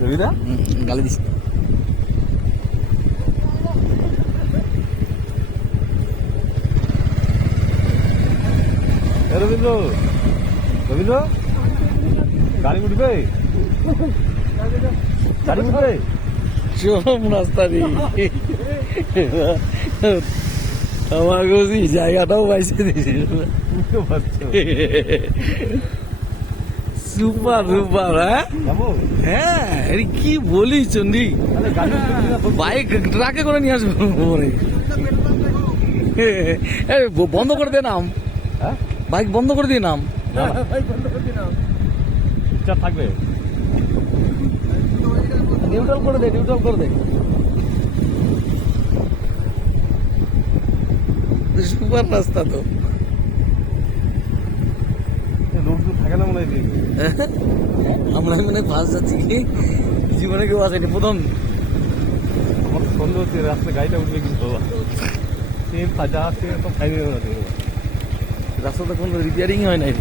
রবিদা গালি দিস। রবীন্দ্র রবীন্দ্র গাড়ি উঠবে গাড়ি উঠবে চরম রাস্তা রে আমার গজি জায়গাটাও পাইছে দিছে উঠতে পারছো সুপার সুপার। হ্যাঁ আরে কি বলি চন্ডি, তাহলে গাড়ি উঠবে না বাইক ট্রাকে করে নিয়ে আসবো পরে। বন্ধ করে দে নাম, হ্যাঁ বাইক বন্ধ করে দিয়ে নাম। চুপচাপ থাকবে নিউট্রাল করে দে, নিউট্রাল করে দে। সুপার রাস্তা তো। লোকজন থাকে না মনে হয় আমরা মানে বাস যাচ্ছি কি জীবনে কেউ আসেনি প্রথম। আমার তো সন্দেহ হচ্ছে রাস্তায় গাড়িটা উঠবে কিন্তু বাবা তেল তাজা আছে সব খাই দেবে না রাস্তাটা কোনো রিপেয়ারিং হয় নাই।